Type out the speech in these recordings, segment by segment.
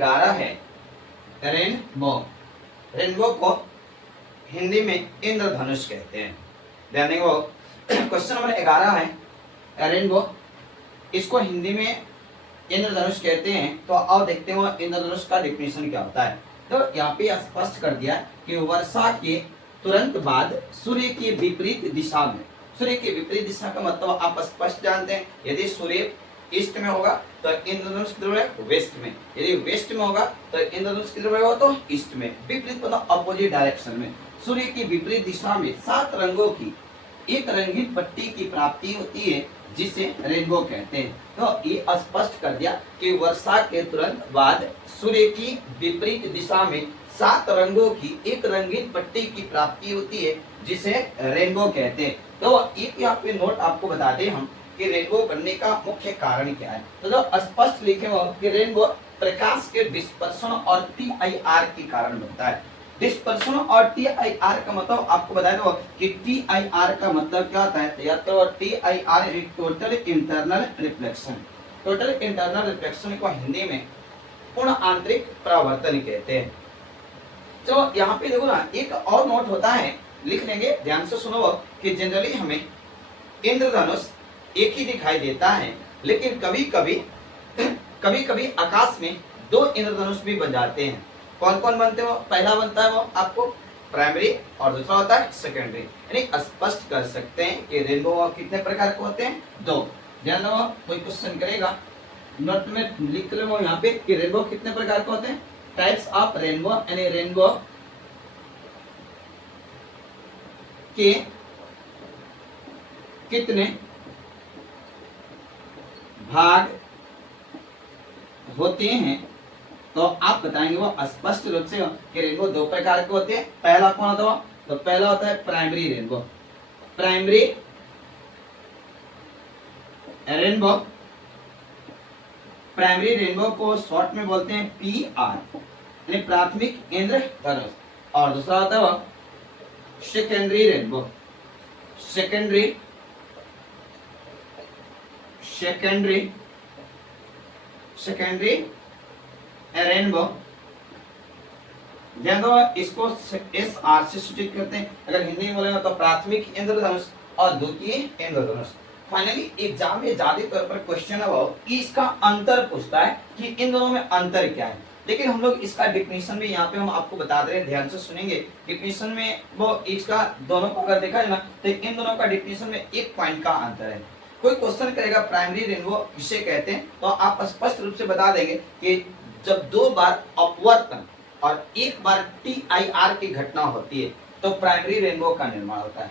11 है rainbow. Rainbow को हिंदी में इंद्रधनुष कहते हैं। ध्यान देंगे, क्वेश्चन नंबर 11 है रेनबो, इसको हिंदी में इंद्रधनुष कहते हैं। तो आओ देखते हैं इंद्रधनुष का डिफिनेशन क्या होता है। तो यहाँ पे स्पष्ट कर दिया कि वर्षा के तुरंत बाद सूर्य की विपरीत दिशा में, सूर्य की विपरीत दिशा का मतलब आप स्पष्ट जानते हैं, यदि सूर्य ईस्ट में होगा तो इंद्रधनुष किधर है, वेस्ट में। यदि वेस्ट में होगा तो इंद्रधनुष किधर होगा, तो ईस्ट में। विपरीत मतलब अपोजिट डायरेक्शन में। सूर्य की विपरीत दिशा में 7 रंगों की एक रंगीन पट्टी की प्राप्ति होती है, जिसे रेनबो कहते हैं। तो ये स्पष्ट कर दिया कि वर्षा के तुरंत बाद सूर्य की विपरीत दिशा में 7 रंगों की एक रंगीन पट्टी की प्राप्ति होती है, जिसे रेनबो कहते हैं। तो एक यहाँ पे नोट आपको बता दें हम कि रेनबो बनने का मुख्य कारण क्या है। तो जो स्पष्ट लिखे हो कि रेनबो प्रकाश के डिस्पर्शन और TIR के कारण बनता है। डिस्पर्शन और TIR का मतलब आपको बता दो कि TIR का मतलब क्या होता है। या तो TIR total internal reflection. Total internal reflection को हिंदी में पूर्ण आंतरिक परावर्तन कहते हैं। तो यहाँ पे देखो ना, एक और नोट होता है, लिख लेंगे, ध्यान से सुनो कि जनरली हमें इंद्रधनुष एक ही दिखाई देता है, लेकिन कभी कभी आकाश में 2 इंद्रधनुष भी बन जाते हैं। कौन कौन बनते हो, पहला बनता है वो आपको प्राइमरी और दूसरा होता है सेकेंडरी। यानी स्पष्ट कर सकते हैं कि रेनबो कितने प्रकार के होते हैं, 2। ध्यान दो, कोई क्वेश्चन करेगा नोट में लिख लो यहाँ पे कि रेनबो कितने प्रकार के होते हैं। टाइप्स ऑफ रेनबो, यानी रेनबो के कितने भाग होते हैं, तो आप बताएंगे वो स्पष्ट रूप से कि रेनबो 2 प्रकार के होते हैं। पहला कौन होता है, तो पहला होता है primary rainbow. Primary rainbow, primary rainbow को शॉर्ट में बोलते हैं PR, यानी प्राथमिक इंद्रधनुष। और दूसरा होता है वो सेकेंडरी रेनबो। सेकेंडरी रेनबो, ध्यान दो, इसको SR से सूचित करते हैं। अगर हिंदी में बोलेगा तो प्राथमिक इंद्रधनुष और द्वितीय इंद्रधनुष। फाइनली एग्जाम में ज्यादा तौर पर क्वेश्चन है कि इसका अंतर पूछता है कि इन दोनों में अंतर क्या है, लेकिन हम लोग इसका डिफिनेशन भी यहाँ पे हम आपको बता दे रहे हैं, ध्यान से सुनेंगे। डिफिनेशन में वो इसका दोनों को अगर देखा जाए ना, तो इन दोनों का डिफिनेशन में 1 पॉइंट का अंतर है। कोई क्वेश्चन करेगा प्राइमरी रेनबो किसे कहते हैं, तो आप स्पष्ट रूप से बता देंगे कि जब 2 बार अपवर्तन और 1 बार TIR की घटना होती है तो प्राइमरी रेनबो का निर्माण होता है।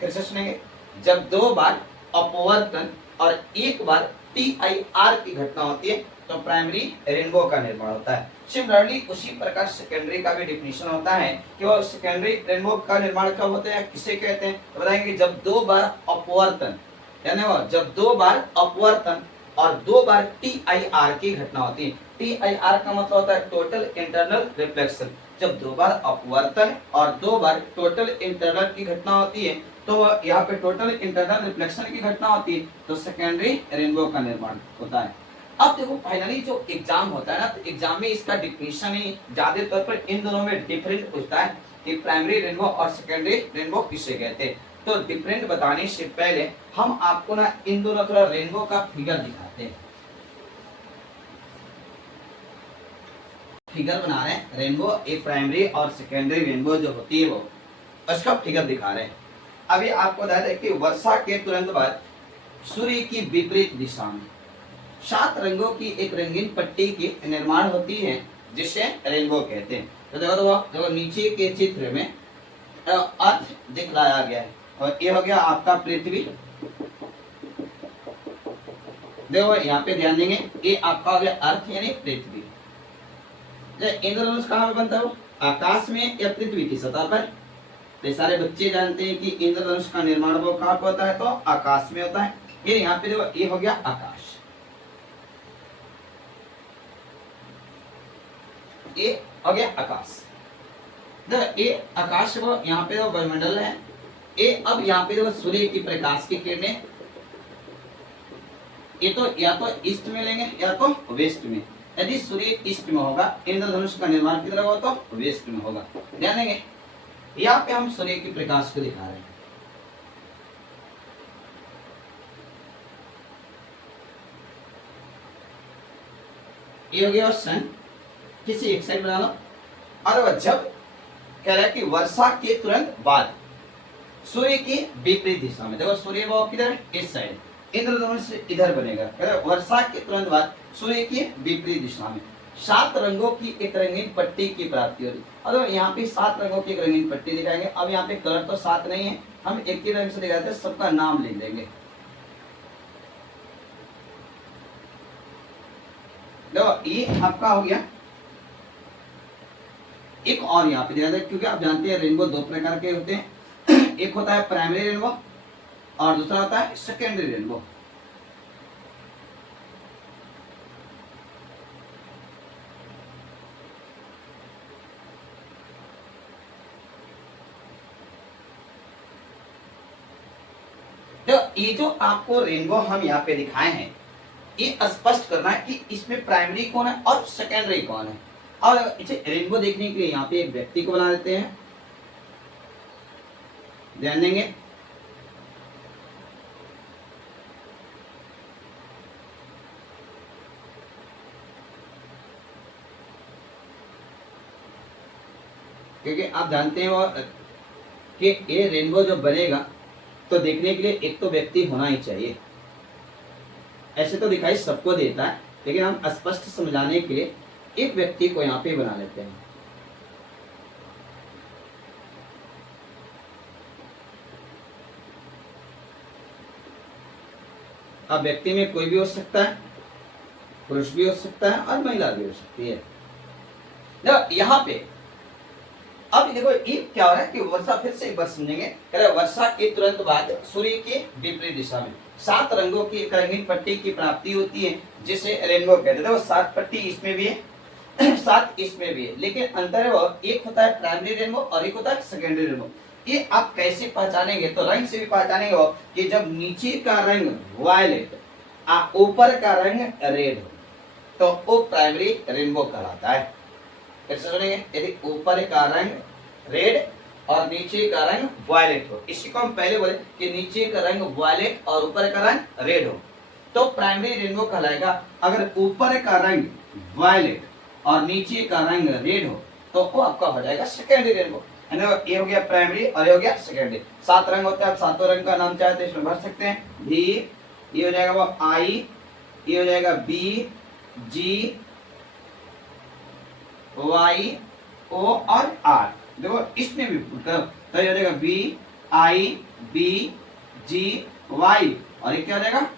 फिर से सुनेंगे, जब 2 बार अपवर्तन और 1 बार TIR की घटना होती है तो प्राइमरी रेनबो का निर्माण होता है। सिमिलरली उसी प्रकार सेकेंडरी का भी डिफिनेशन होता है कि वो सेकेंडरी रेनबो का निर्माण कब होता है, किसे कहते हैं, तो बताएंगे जब 2 बार अपवर्तन, यानी वो जब 2 बार अपवर्तन और 2 बार TIR की घटना होती है। TIR का मतलब होता है टोटल इंटरनल रिफ्लेक्शन। जब 2 बार अपवर्तन और 2 बार टोटल इंटरनल की घटना होती है तो यहाँ पे टोटल इंटरनल रिफ्लेक्शन की घटना होती है, तो सेकेंडरी रेनबो का निर्माण होता है। अब देखो फाइनली जो एग्जाम होता है ना, तो एग्जाम में इसका डिफिनेशन ही ज्यादा तौर पर इन दोनों में डिफरेंट पूछता है कि प्राइमरी रेनबो और सेकेंडरी रेनबो किसे कहते हैं। तो डिफरेंट बताने से पहले हम आपको ना इन दोनों थोड़ा रेनबो का फिगर दिखाते हैं। फिगर बना रहे हैं, रेनबो एक प्राइमरी और सेकेंडरी रेनबो जो होती है वो उसका फिगर दिखा रहे हैं। अभी आपको बता दें कि वर्षा के तुरंत बाद सूर्य की विपरीत दिशा में 7 रंगों की एक रंगीन पट्टी की निर्माण होती है, जिसे रेनबो कहते हैं। तो देखो नीचे के चित्र में अर्थ दिखलाया गया है और ये हो गया आपका पृथ्वी। देखो यहाँ पे ध्यान देंगे, ये आपका हो गया अर्थ यानी पृथ्वी। इंद्रधनुष कहाँ पे बनता है, आकाश में या पृथ्वी की सतह पर। तो सारे बच्चे जानते हैं कि इंद्रधनुष का निर्माण वो कहाँ पे होता है, तो आकाश में होता है। ये यहाँ पे देखो, ये हो गया आकाश, ये हो गया आकाश। ये आकाश वो यहाँ पे वायुमंडल है। ये अब यहाँ पे देखो सूर्य की प्रकाश की किरणें, ये तो या तो ईस्ट में लेंगे या तो वेस्ट में। यदि सूर्य ईस्ट में होगा, इंद्रधनुष का निर्माण किधर होगा तो वेस्ट में होगा। ध्यान देंगे, यहाँ पे हम सूर्य के प्रकाश को दिखा रहे हैं। ये हो गया सन, किसी एक साइड बना लो। और जब कह रहा है कि वर्षा के तुरंत बाद सूर्य की विपरीत दिशा में, देखो सूर्य वो किधर है, इस साइड, इंद्रधनुष इधर बनेगा। कह रहा है वर्षा के तुरंत बाद सूर्य की विपरीत दिशा में 7 रंगों की एक रंगीन पट्टी की प्राप्ति होगी। और यहाँ पे 7 रंगों की एक रंगीन पट्टी दिखाएंगे। अब यहाँ पे कलर तो 7 नहीं है, हम एक ही रंग से दिखाते हैं, सबका नाम लिख देंगे। देखो ये आपका हो गया। एक और यहाँ पे दिखाते हैं, क्योंकि आप जानते हैं रेनबो 2 प्रकार के होते हैं। एक होता है प्राइमरी रेनबो और दूसरा होता है सेकेंडरी रेनबो। तो ये जो आपको रेनबो हम यहाँ पे दिखाए हैं, ये स्पष्ट करना है कि इसमें प्राइमरी कौन है और सेकेंडरी कौन है। और इसे रेनबो देखने के लिए यहाँ पे एक व्यक्ति को बना देते हैं। ध्यान देंगे, क्योंकि आप जानते हैं वो कि ये रेनबो जो बनेगा तो देखने के लिए एक तो व्यक्ति होना ही चाहिए। ऐसे तो दिखाई सबको देता है, लेकिन हम स्पष्ट समझाने के लिए एक व्यक्ति को यहाँ पे बना लेते हैं। अब व्यक्ति में कोई भी हो सकता है, पुरुष भी हो सकता है और महिला भी हो सकती है। देखो यहाँ पे अब देखो ये क्या हो रहा है कि वर्षा, फिर से एक बार समझेंगे। वर्षा के तुरंत बाद सूर्य के विपरीत दिशा में 7 रंगों की एक रंगीन पट्टी की प्राप्ति होती है, जिसे रेनबो कहते हैं। वो 7 पट्टी इसमें भी है 7 इसमें भी है, लेकिन अंतर है वो, एक होता है प्राइमरी रेनबो और एक होता है सेकेंडरी रेनबो। ये आप कैसे पहचानेंगे, तो रंग से भी पहचानेंगे वो कि जब नीचे का रंग वायलेट ऊपर का रंग रेड हो तो वो प्राइमरी रेनबो कहलाता है। कैसे सुनेंगे, यदि ऊपर का रंग रेड और नीचे का रंग वायलेट हो, इसी को हम पहले बोले कि नीचे का रंग वायलेट और ऊपर का रंग रेड हो तो प्राइमरी रेनबो कहलाएगा। अगर ऊपर का रंग वायलेट और नीचे का रंग रेड हो तो वो आपका हो जाएगा सेकेंडरी रेनबो। ये हो गया प्राइमरी और ये हो गया सेकेंडरी। 7 रंग होते हैं, आप 7 रंग का नाम चाहे तो इसमें भर सकते हैं। भी, ये हो जाएगा वो आई, ये हो जाएगा बी, जी, वाई, ओ और आर। देखो इसमें भी तो ये हो जाएगा बी, आई, बी, जी, वाई और ये क्या हो जाएगा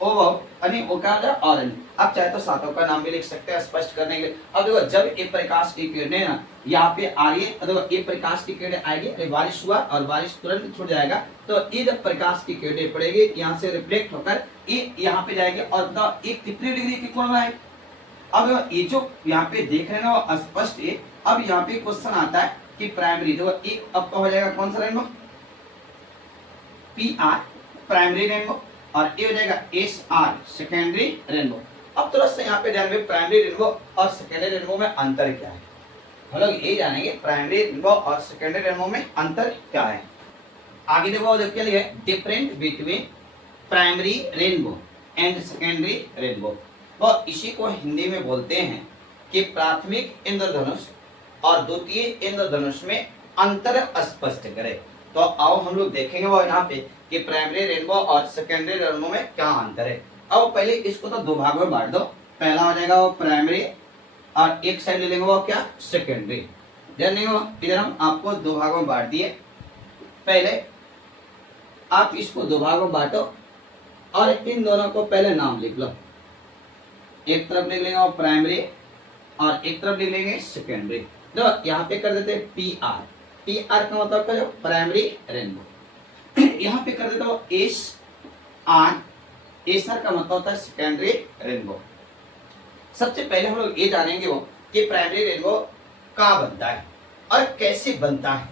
ओ, यानी ओ क्या हो जाएगा ऑरेंज। आप चाहे तो 7 का नाम भी लिख सकते हैं स्पष्ट करने के लिए। अब देखो जब ये प्रकाश की किरणें ना यहाँ पे आ रही है, देखो ये प्रकाश की किरणें आएगी, बारिश हुआ और बारिश तुरंत छूट जाएगा, तो ये जब प्रकाश की किरणें पड़ेगी यहाँ से रिफ्लेक्ट होकर ये यहाँ पे जाएगी और ये कितनी डिग्री की कोण बनाएगी। अब ये जो यहाँ पे देख रहे हैं ना वो स्पष्ट है। अब यहाँ पे क्वेश्चन आता है कि प्राइमरी, देखो एक आपका हो जाएगा कौन सा rainbow, P R primary rainbow और ये हो जाएगा एस आर सेकेंडरी रेनबो। अब तुरंत से यहाँ पे ध्यान में प्राइमरी रेनबो और सेकेंडरी रेनबो में अंतर क्या है, हम लोग यही जानेंगे प्राइमरी रेनबो और सेकेंडरी रेनबो में अंतर क्या है। आगे देखो क्या लिखा है, different between primary rainbow and secondary rainbow. वो इसी को हिंदी में बोलते हैं कि प्राथमिक इंद्रधनुष और द्वितीय इंद्रधनुष में अंतर स्पष्ट करे। तो आओ हम लोग देखेंगे वो यहाँ पे कि प्राइमरी रेनबो और सेकेंडरी रेनबो में क्या अंतर है। अब पहले इसको तो 2 भागों में बांट दो, पहला हो जाएगा वो प्राइमरी और एक साइड ले लेंगे वो क्या सेकेंडरी। ध्यान देंगे इधर हम आपको 2 भागों में बांट दिए। पहले आप इसको 2 भागों में बांटो और इन दोनों को पहले नाम लिख लो। एक तरफ लिख लेंगे वो प्राइमरी और एक तरफ लिख लेंगे सेकेंडरी। तो यहाँ पे कर देते पी आर, पी आर का मतलब क्या, प्राइमरी रेनबो। यहाँ पे कर देता हूँ एस आर, एस आर का मतलब होता है सेकेंडरी रेनबो। सबसे पहले हम लोग ये जानेंगे वो कि प्राइमरी रेनबो कहाँ बनता है और कैसे बनता है।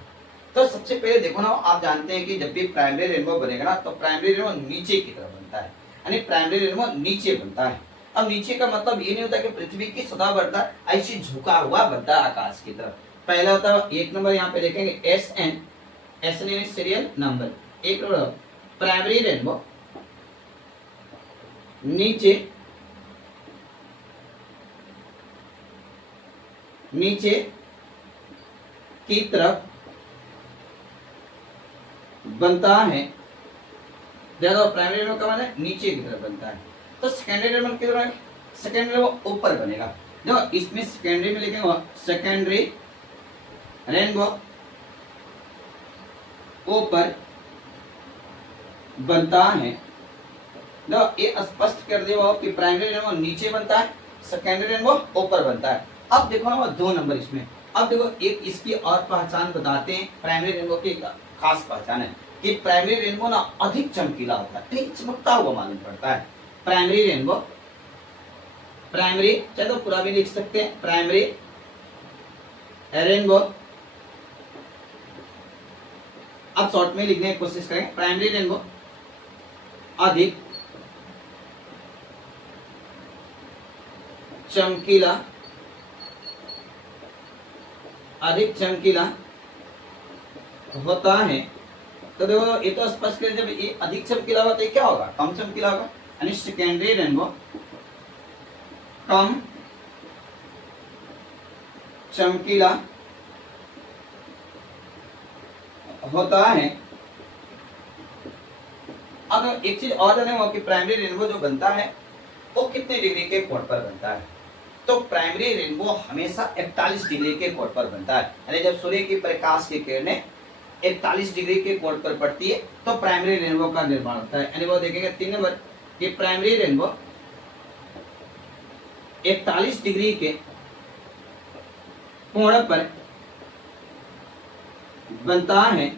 तो सबसे पहले देखो ना, आप जानते हैं कि जब भी प्राइमरी रेनबो बनेगा ना तो प्राइमरी रेनबो नीचे की तरफ बनता है, यानी प्राइमरी रेनबो नीचे बनता है। अब नीचे का मतलब ये नहीं होता कि पृथ्वी की सतह बढ़ता है, ऐसे झुका हुआ बढ़ता है आकाश की तरफ। पहला होता है 1 नंबर, यहाँ पे देखेंगे एस एन सीरियल नंबर। एक प्राइमरी रेनबो नीचे की तरफ बनता है। देखो प्राइमरी रेनबो का मतलब नीचे की तरफ बनता है, तो सेकेंडरी रेनबो की तरफ, सेकेंडरी रेनबो ऊपर बनेगा। देखो इसमें सेकेंडरी में लिखेंगे सेकेंडरी रेनबो ऊपर बनता है। देखो ये स्पष्ट कर दिया कि प्राइमरी रेनबो नीचे बनता है, सेकेंडरी रेनबो ऊपर बनता है। अब देखो ना 2 नंबर इसमें, अब देखो एक इसकी और पहचान बताते हैं। प्राइमरी रेनबो की खास पहचान है कि प्राइमरी रेनबो ना अधिक चमकीला होता है, लेकिन चमकता हुआ मालूम पड़ता है। प्राइमरी रेनबो, प्राइमरी चाहे तो पूरा भी लिख सकते हैं, प्राइमरी रेनबो। अब शॉर्ट में लिखने की कोशिश करें, प्राइमरी रेनबो अधिक चमकीला होता है। तो देखो ये तो स्पष्ट कर, जब ये अधिक चमकीला होता है क्या होगा, कम चमकीला होगा, यानी सेकेंडरी रेनबो कम चमकीला होता है। अब एक चीज और जाने कि प्राइमरी रेनबो जो बनता है वो कितने डिग्री के कोण पर बनता है। तो प्राइमरी रेनबो हमेशा 41 डिग्री के कोण पर बनता है, यानी जब सूर्य की प्रकाश की किरणें 41 डिग्री के कोण पर पड़ती है तो प्राइमरी रेनबो का निर्माण होता है। यानी वो देखेंगे 3 नंबर कि प्राइमरी रेनबो 41 डिग्री के कोण पर बनता है।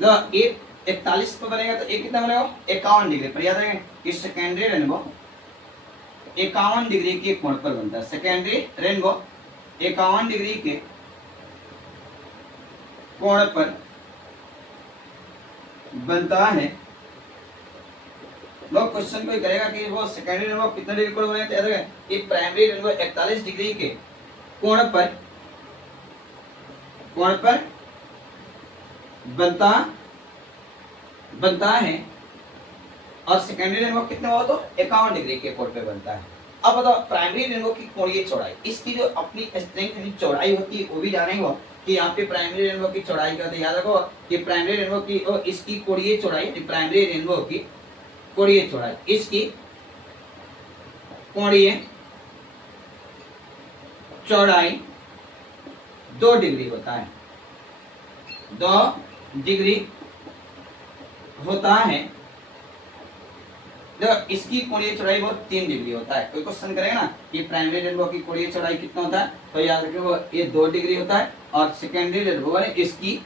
जब एक 41 पर बनेगा तो एक कितना बनेगा, 51 डिग्री पर। याद रखें कि सेकेंडरी रेनबो 51 डिग्री के कोण पर बनता है। सेकेंडरी रेनबो 51 डिग्री के कोण पर बनता है। लोग क्वेश्चन को करेगा कि वो सेकेंडरी रेनबो कितने डिग्री कोण बने, तो याद रखें कि प्राइमरी रेनबो 41 डिग्री के कोण पर बनता है, और सेकेंडरी रेनबो कितने हो तो 51 डिग्री के कोण पे बनता है। अब बताओ प्राइमरी रेनबो की कोणीय चौड़ाई, इसकी जो अपनी स्ट्रेंथ यानी चौड़ाई होती है वो भी जानेंगे कि यहाँ पे प्राइमरी रेनबो की चौड़ाई का, तो याद रखो कि प्राइमरी रेनबो की और इसकी कोणीय चौड़ाई, प्राइमरी रेनबो की कोणीय चौड़ाई, इसकी कोणीय चौड़ाई 2 डिग्री होता है, 2 डिग्री होता है। जब इसकी कोणीय चौड़ाई वो 3 डिग्री होता है। कोई क्वेश्चन करेगा ना कि प्राइमरी रेनबो की कोणीय चौड़ाई कितना होता है, तो याद रखिए वो ये 2 डिग्री होता है, और सेकेंडरी रेनबो है इसकी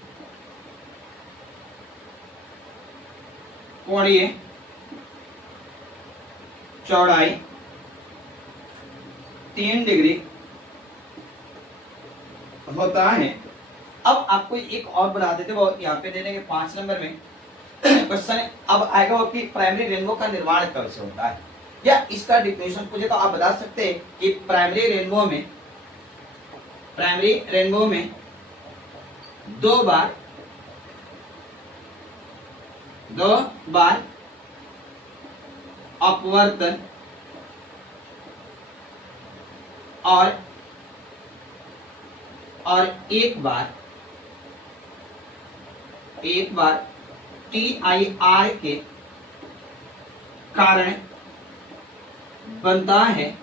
कोणीय चौड़ाई 3 डिग्री होता है। अब आपको एक और बढ़ा देते वो यहाँ पे दे देंगे 5 नंबर में क्वेश्चन अब आएगा वो कि प्राइमरी रेनबो का निर्माण कब से होता है, या इसका डिफिनेशन पूछे तो आप बता सकते हैं कि प्राइमरी रेनबो में 2 बार अपवर्तन और एक बार TIR के कारण बनता है।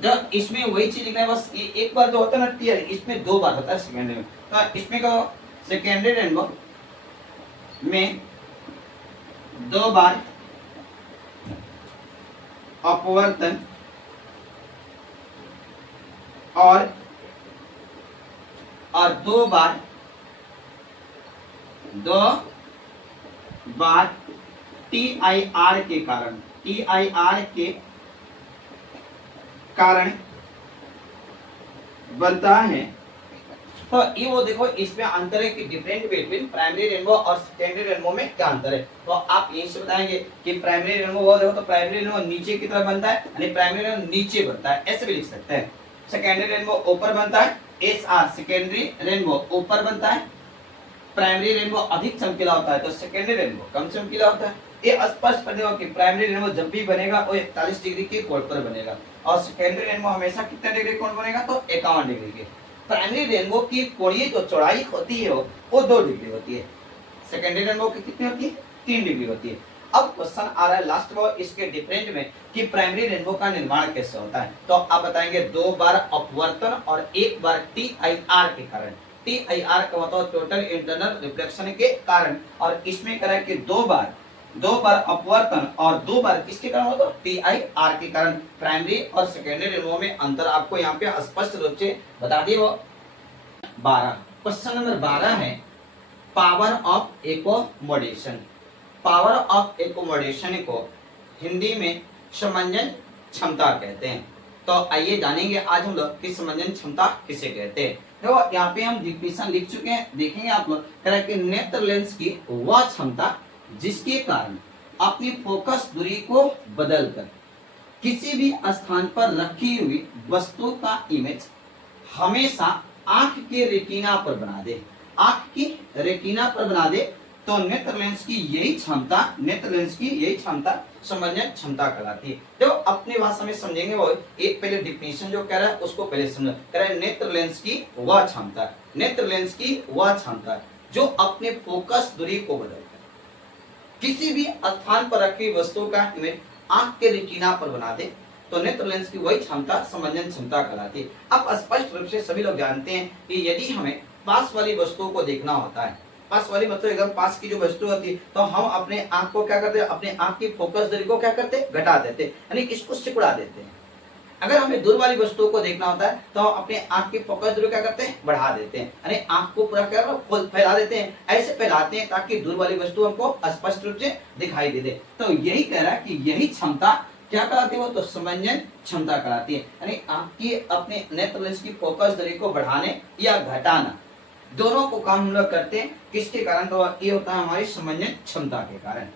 जब इसमें वही चीज लिखना है, बस एक बार जो होता है ना टीआर, इसमें 2 बार होता है सेकेंडरी में। तो इसमें का सेकेंडरी रेनबो में 2 बार अपवर्तन और 2 बार TIR के कारण बनता है। तो ये वो देखो इसमें अंतर है कि डिफरेंट बिटवीन प्राइमरी रेनबो और सेकेंडरी रेनबो में क्या अंतर है। तो आप यही से बताएंगे कि प्राइमरी रेनबो वो देखो तो प्राइमरी रेनबो नीचे की तरफ बनता है यानी प्राइमरी रेनबो नीचे बनता है, ऐसे भी लिख सकते हैं। सेकेंडरी रेनबो ऊपर बनता है, एस आर सेकेंडरी रेनबो ऊपर बनता है। प्राइमरी रेनबो अधिक चमकीला होता है तो सेकेंडरी रेनबो कम चमकीला होता है। ये स्पष्ट कर देगा कि प्राइमरी रेनबो जब भी बनेगा वो 41 डिग्री के कोण पर बनेगा और सेकेंडरी रेनबो हमेशा कितने डिग्री कोण बनेगा तो 51 डिग्री के। प्राइमरी रेनबो की कोणीय जो चौड़ाई होती है वो 2 डिग्री होती है, सेकेंडरी रेनबो की कितनी होती है 3 डिग्री होती है। अब क्वेश्चन आ रहा है लास्ट में इसके डिफरेंट में कि प्राइमरी रेनबो का निर्माण कैसे होता है। तो आप बताएंगे 2 बार अपवर्तन और 1 बार TIR के कारण। TIR का मतलब टोटल इंटरनल रिफ्लेक्शन के कारण, और इसमें कह रहा है कि 2 बार अपवर्तन और 2 बार किसके कारण होता है TIR के कारण। प्राइमरी और सेकेंडरी रेनबो में अंतर आपको यहाँ पे स्पष्ट रूप से बता दिए। वो 12 क्वेश्चन नंबर 12 है power of accommodation. Power of accommodation को हिंदी में समंजन क्षमता कहते हैं। तो आइए जानेंगे आज हम लोग कि समंजन क्षमता किसे कहते हैं। देखो यहाँ पे हम डिफिनेशन लिख चुके हैं, देखेंगे आप लोग। कह रहा है कि नेत्र लेंस की वह क्षमता जिसके कारण अपनी फोकस दूरी को बदलकर किसी भी स्थान पर रखी हुई वस्तु का इमेज हमेशा आंख के रेटिना पर बना दे, आंख की रेटिना पर बना दे। तो नेत्र लेंस की यही क्षमता समंजन क्षमता कहलाती है। जो अपनी भाषा में समझेंगे वो एक पहले डिफिनेशन जो कह रहा है उसको पहले समझो। कह रहा है नेत्र लेंस की वह क्षमता जो अपने फोकस दूरी को बदलकर किसी भी स्थान पर रखी वस्तु का इमेज आंख के रेटिना पर बना दे, तो नेत्र लेंस की वही क्षमता समंजन क्षमता कहलाती है। अब स्पष्ट रूप से सभी लोग जानते हैं कि यदि हमें पास वाली वस्तुओं को देखना होता है, पास वाली मतलब एकदम पास की जो वस्तु होती है, तो हम अपने आंख को क्या करते हैं, अपने आंख की फोकस दूरी को क्या करते हैं, घटा देते हैं, यानी इसको सिकुड़ा देते हैं। अगर हमें दूर वाली वस्तुओं को देखना होता है तो हम अपने आंख की फोकस दूरी क्या करते हैं, बढ़ा देते हैं, यानी आंख को पूरा क्या फैला देते हैं, ऐसे फैलाते हैं ताकि दूर वाली वस्तु हमको स्पष्ट रूप से दिखाई दे। तो यही कह रहा है कि यही क्षमता क्या कहलाती है, वो तो समंजन क्षमता कहलाती है, यानी आंख की अपने नेत्र लेंस की फोकस दूरी को बढ़ाने या घटाना दोनों को काम हम लोग करते हैं किसके कारण, तो ये होता है हमारी समंजन क्षमता के कारण।